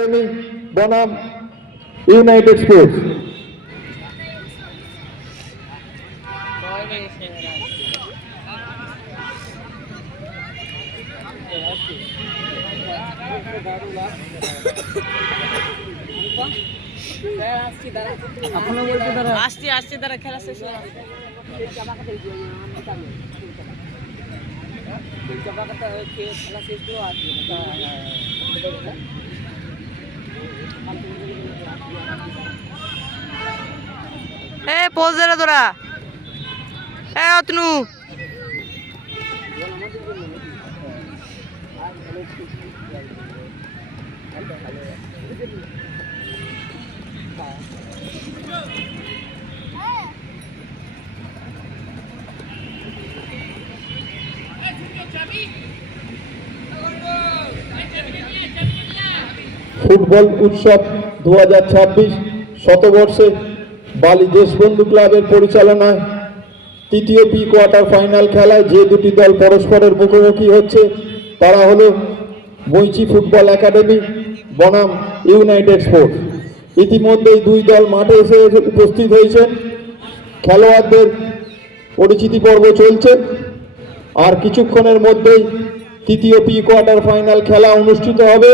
Academy বনাম United sports. আসছি দাঁড়া খেলা শেষ হয়ে পোজ দে তোরা অতনু ফুটবল উৎসব 2026 শতবর্ষে বালি দেশবন্ধু ক্লাবের পরিচালনায় তৃতীয় প্রি কোয়ার্টার ফাইনাল খেলায় যে দুটি দল পরস্পরের মুখোমুখি হচ্ছে তারা হলো মৈচি ফুটবল একাডেমি বনাম ইউনাইটেড স্পোর্টস। ইতিমধ্যেই দুই দল মাঠে এসে উপস্থিত হয়েছেন, খেলোয়াড়দের পরিচিতি পর্ব চলছে, আর কিছুক্ষণের মধ্যেই তৃতীয় প্রি কোয়ার্টার ফাইনাল খেলা অনুষ্ঠিত হবে।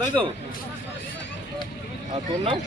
তাই তো আর তোর নাম